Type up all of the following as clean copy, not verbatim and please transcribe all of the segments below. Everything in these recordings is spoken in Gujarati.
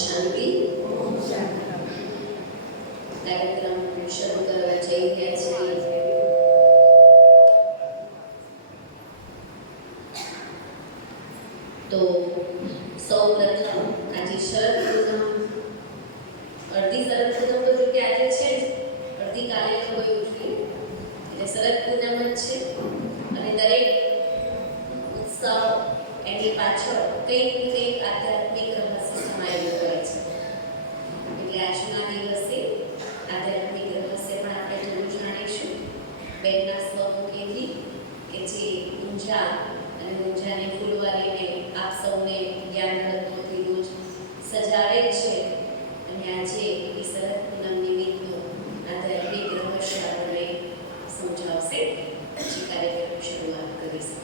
શાંતિ કાર્યક્રમ શરૂ કરવા જઈ રહ્યા છીએ. તો સૌ પ્રથમ આજે શરદ પૂનમ, અડધી શરદ પૂનમ તો જો કે આજે છે, અડધી કાલે કોઈ ઉજવી, એટલે શરદ પૂનમ જ છે. અને દરેક ઉત્સવ એની પાછળ કંઈક ને કંઈક આધ્યાત્મિક રહસ્ય સમાયેલું હોય છે. એટલે આજના દિવસે આધ્યાત્મિક રહસ્ય પણ આપણે થોડું જાણીશું. બેનના સ્વમુખેથી કે જે ઊંઝા અને ઊંઝાની ફૂલવારીને આપ સૌને જ્ઞાન રત્નોથી રોજ સજાવે છે. અને આજે એ શરદ પૂનમ નિમિત્તનું આધ્યાત્મિક રહસ્ય આપણને સમજાવશે. પછી કાર્યક્રમ શરૂઆત કરીશું.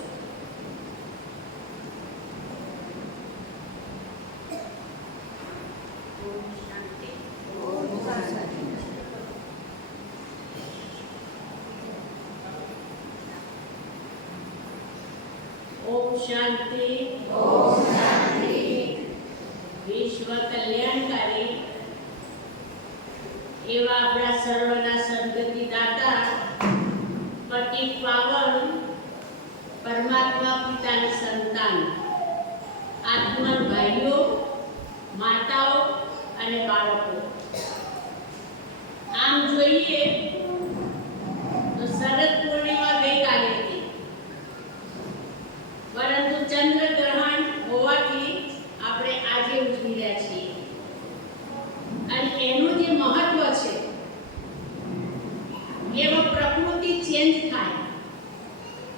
ओम शांति. ओम शांति. विश्व कल्याणकारी एवा अपना सर्वना सद्गति दाता पति पावन परमात्मा पिताની સંતાન આત્મન ભાઈઓ, માતાઓ અને બાળકો, આમ જોઈએ તો શરદ પૂર્ણિમા ગઈકાલે હતી, પરંતુ ચંદ્રગ્રહણ હોવાથી આપણે આજે ઉજવી રહ્યા છીએ. અને એનું જે મહત્વ છે, એમાં પ્રકૃતિ ચેન્જ થાય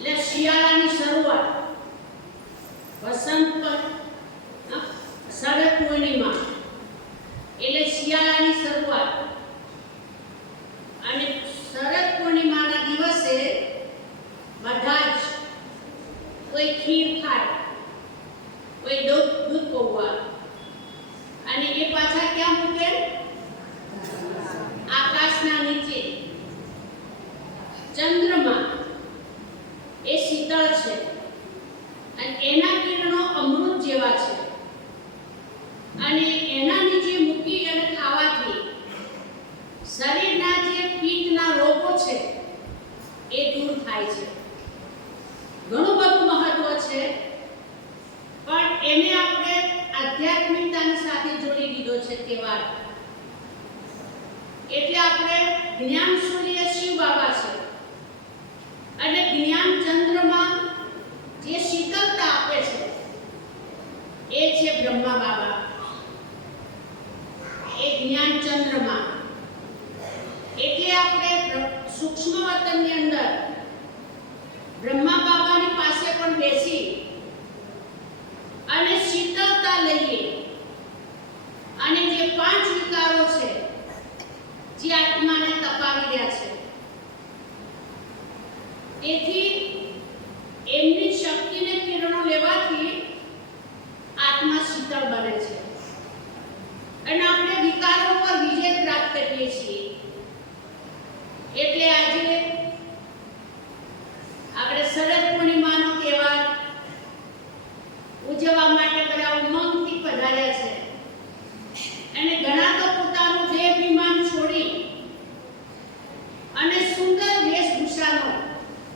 એટલે શિયાળાની શરૂઆત, વસંત પર શરદ પૂર્ણિમા એટલે શિયાળાની શરૂઆત. અને શરદ પૂર્ણિમાના દિવસે ખીર ખાય, કોઈ દૂધ પૌવા, અને એ પાછા ક્યાં મૂકે? આકાશના નીચે. ચંદ્રમા એ શીતળ છે અને એના કિરણો અમૃત જેવા છે, અને એના નીચે મૂકી અને ખાવાથી શરીરના જે પિત્તના રોગો છે એ દૂર થાય છે. ઘણું બધું મહત્વ છે, પણ એને આપણે આધ્યાત્મિકતાની સાથે જોડી દીધો છે તહેવાર. એટલે આપણે જ્ઞાન સૂર્ય શિવ બાબા છે, અને જ્ઞાન ચંદ્રમાં જે શીતળતા આપે છે એ છે બ્રહ્મા બાબા. એ જ્ઞાન ચંદ્રમાં એટલે આપણે સૂક્ષ્મ વતનની અંદર બ્રહ્મા બાબાની પાસે પણ બેસી અને શીતળતા લઈએ, અને જે 5 વિકારો છે જે આત્માને તપાવી રહ્યા છે, તેથી એમની શક્તિને કિરણો લેવાથી આત્મા શીતળ બને છે, અને આપણે વિકારો પર વિજય પ્રાપ્ત કરીએ છીએ. એટલે આજે આપણે શરદ પૂર્ણિમાનો તહેવાર ઉજવવા માટે બધા ઉમંગથી પધાર્યા છે, અને ઘણા તો પોતાનું દેહ વિમાન છોડી અને સુંદર વેશભૂષાનો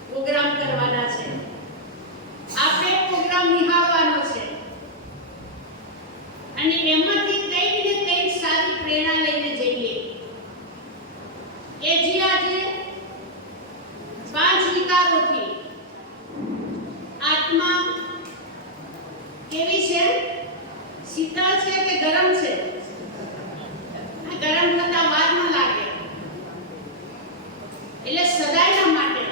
પ્રોગ્રામ કરવાના છે. આપણે પ્રોગ્રામ નિહાળવાનો છે, અને એમાંથી કંઈક ને કંઈક સારી પ્રેરણા લઈને જઈએ. એ જે આજે 5 વિકારોથી આત્મા કેવી છે? શીતળ છે કે ગરમ છે? ગરમ થતા વાર ન લાગે. એટલે સદાયના માટે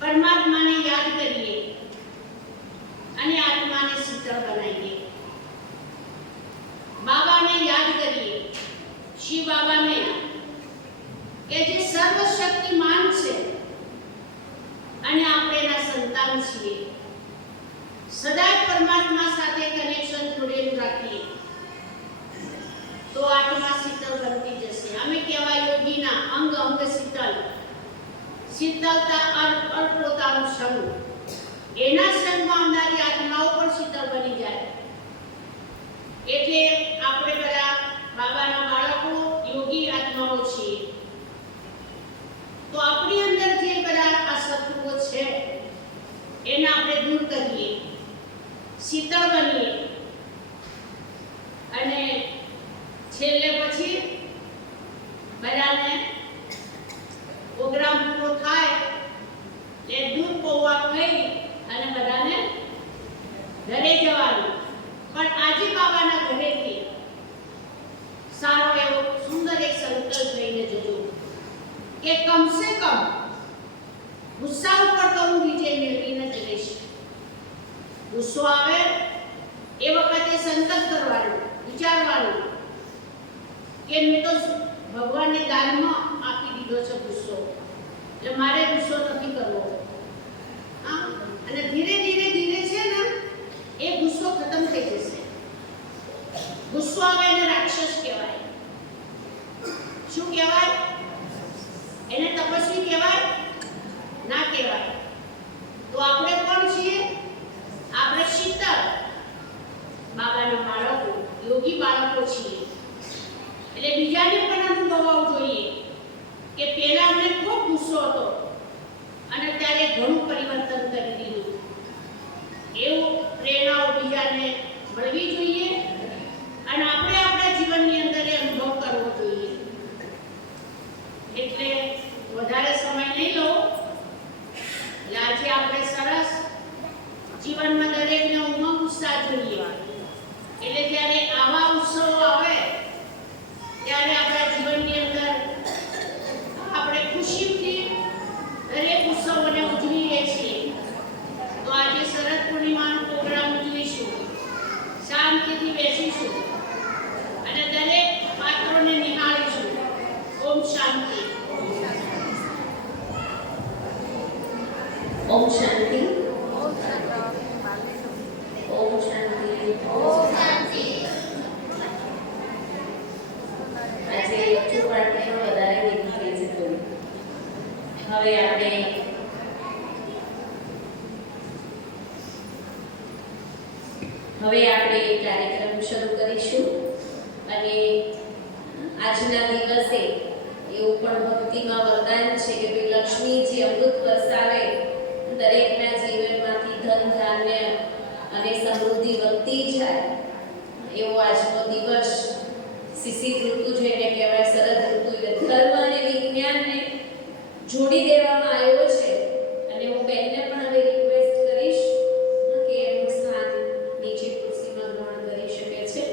પરમાત્માને યાદ કરીએ અને આત્માને શીતળ બનાવીએ. બાબાને યાદ કરીએ, શિવ બાબાને, કે જે સર્વશક્તિમાન છે અને આપણે એના સંતાન છીએ. સદાય પરમાત્મા સાથે કનેક્શન જોડેલું રાખીએ તો આત્મા શીતળ બનતી જશે. અમે કહેવાય યોગીના અંગ અંગ શીતળ. શીતળતા અર્થ પોતાનું સંગ. એના સંગમાં આવનારી આત્માઓ પણ શીતળ બની જાય. એટલે આપણે બધા બાબાના બાળકો, યોગી આત્માઓ છીએ. તો આપણી અંદર જે બધા અસત્વો છે એને આપણે દૂર કરીએ, શીતળ બનીએ, અને છેલ્લે પછી બધાને પ્રોગ્રામ પૂરો થાય એટલે દૂધ પૌવા ખાઈ અને બધાને ઘરે જવાનું. પણ આજે બાબાના ઘરેથી સારો એવો સુંદર એક સંકલ્પ લઈને જજો કે કમસે કમ ગુસ્સા ઉપર તો હું વિજય મેળવીને જ રહીશ. ગુસ્સો આવે એ વખતે સંકલ્પ કરવાનો, વિચારવાનું કે મેં તો ભગવાનને દાનમાં આપી દીધો છે ગુસ્સો, એટલે મારે ગુસ્સો નથી કરવો. હા, અને ધીરે ધીરે ધીરે છે ને એ ગુસ્સો ખતમ થઈ જશે. ગુસ્સો આવે એને રાક્ષસ કહેવાય. શું કહેવાય? એને તપસ્વી કહેવાય? ના કહેવાય. તો આપણે કોણ છીએ? આપણે શીતળ બાબાના બાળકો, યોગી બાળકો છીએ. એટલે બીજાને પણ અનુભવવું જોઈએ કે પહેલા મને ખૂબ ગુસ્સો હતો અને ત્યારે ઘણું પરિવર્તન કરી દીધું. એવું પ્રેરણાઓ બીજાને મળવી જોઈએ, અને આપણે આપણા જીવનની અંદર એ અનુભવ કરવો જોઈએ. એટલે વધારે સમય નહીં લો. આજે આપણે સરસ જીવનમાં દરેકને ઉમંગ ઉત્સાહ જોઈએ. એટલે જ્યારે આવા ઉત્સવો આવે ત્યારે આપણા જીવનની અંદર આપણે ખુશીથી દરેક ઉત્સવોને ઉજવીએ છીએ. તો આજે શરદ પૂર્ણિમાનો પ્રોગ્રામ ઉજવીશું, શાંતિથી બેસીશું અને દરેક પાત્રોને નિહાળીશું. ઓમ શાંતિ. ઓમ શાંતિ. હવે આપણે કાર્યક્રમ શરૂ કરીશું અને આજના દિવસે એવું પણ ભક્તિમાં વરદાન છે કે ભાઈ લક્ષ્મીજી અમૃત વરસાવે, દરેકના જીવનમાંથી ધન ધાન્ય અને સમૃદ્ધિ વધતી જાય એવો આજનો દિવસ શિશિર ઋતુ જેને કહેવાય શરદ ઋતુ, ધર્મ અને વિજ્ઞાનને જોડી દેવામાં આવ્યો છે. અને હું બેનને પણ હવે રિક્વેસ્ટ કરીશ કે એમનું સ્થાન નીચે ખુરશીમાં ગ્રહણ કરી શકે છે.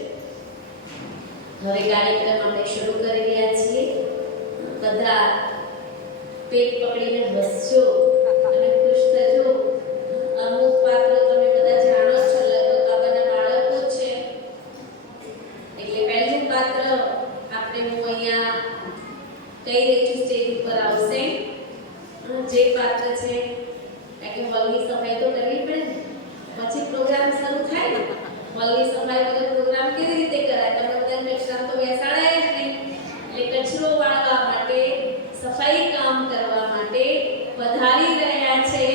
હવે કાર્યક્રમ આપણે શરૂ કરી રહ્યા છીએ. બધા પેટ પકડીને હસજો અને ખુશ થજો. અમુક પાત્રો તમે બધા જાણો છો, લગભગ બાબાના બાળકો છે. એટલે પહેલું પાત્ર આપણે હું અહીંયા કહી રહી છું સ્ટેજ ઉપર આવશે. જે પાત્ર છે કે હોલની સફાઈ તો કરવી પડે ને, પછી પ્રોગ્રામ શરૂ થાય ને. હોલની સફાઈ વગર પ્રોગ્રામ કેવી રીતે કરાય? તમે બધા કચરા તો બેસાડાય જ નહીં. એટલે કચરો વાળવા માટે, સફાઈ કામ કરવા માટે પધારી રહ્યા છે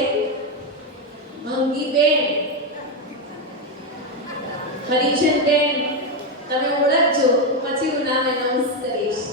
ભંગીબેન, હરિજનબેન. તમે ઓળખજો, પછી હું નામ એનાઉન્સ કરીશ.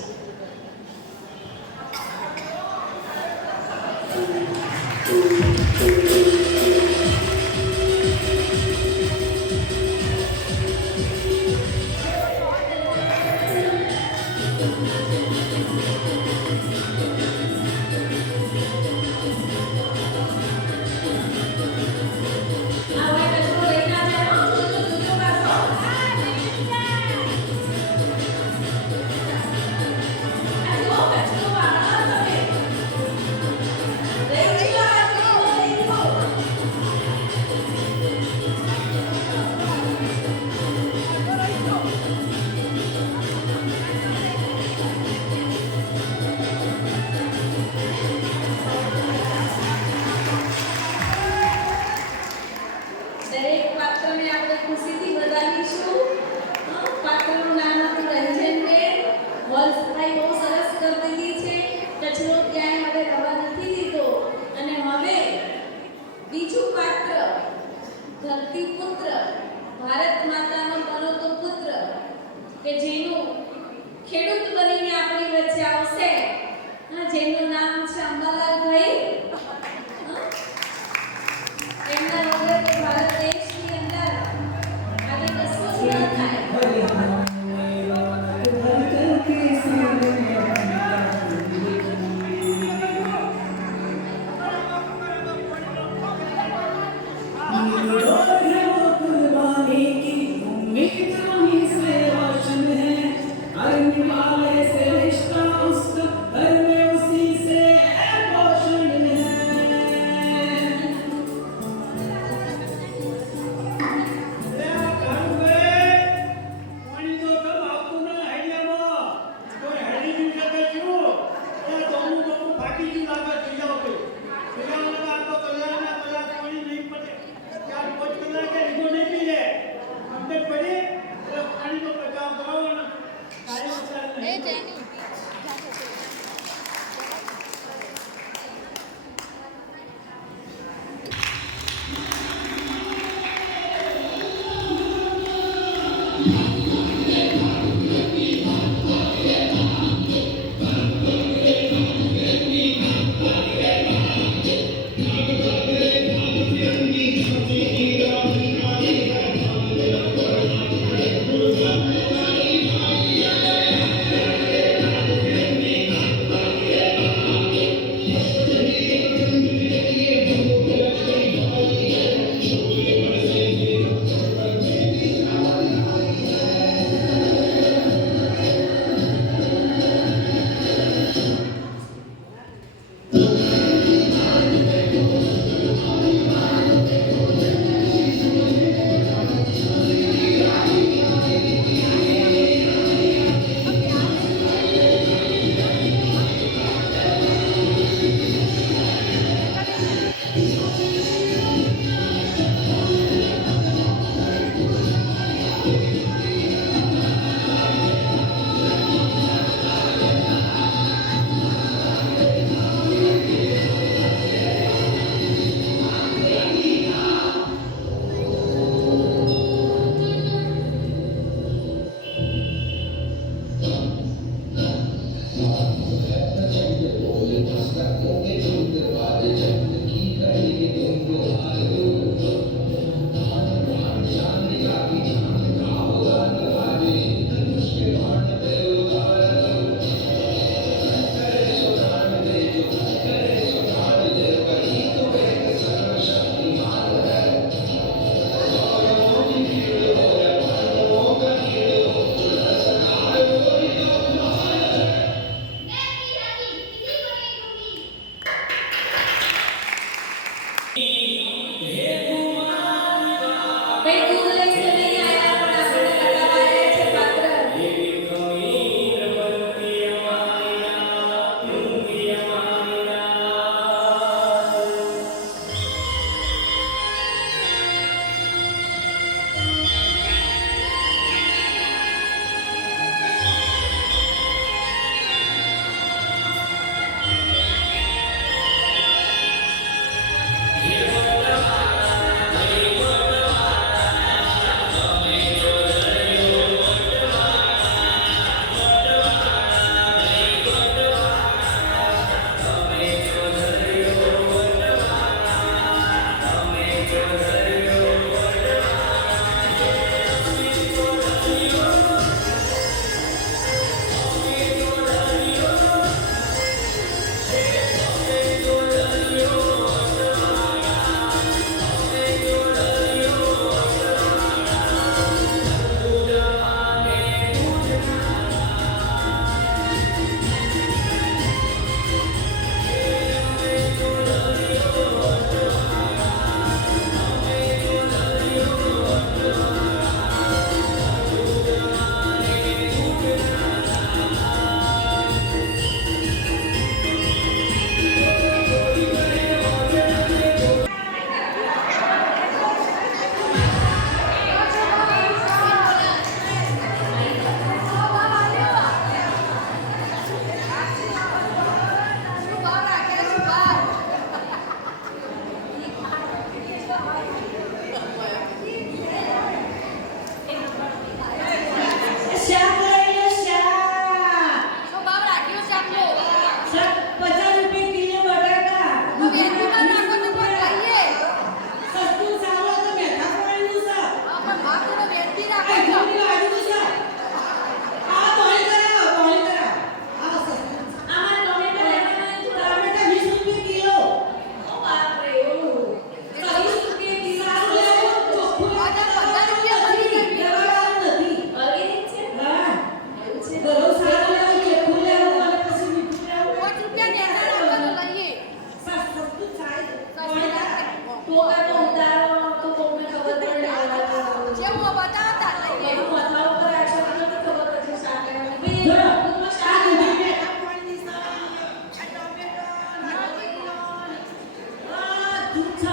6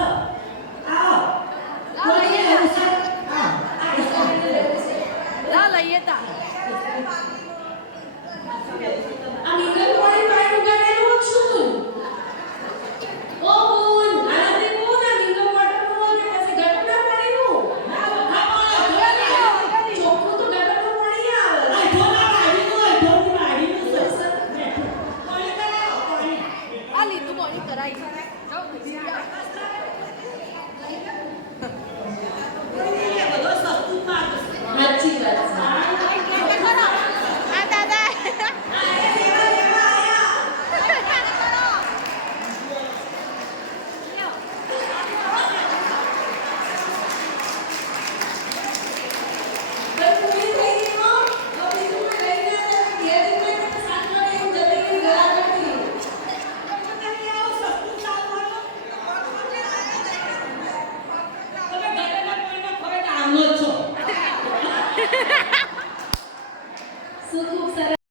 આવો કોઈ લેવું છે હા આ લા લઈએ તા આ મિનરલ પાણી પાણી ઉગાડેલું છું ઓ બોલ આને કોણ આ મિનરલ વોટર નું કે પછી ગટરના પાણીનું ચોખ્ખું તો ગટરનું પાણી આવે આ ઢોલા વાડીનું છે આ લીધું બોલી કરાઈ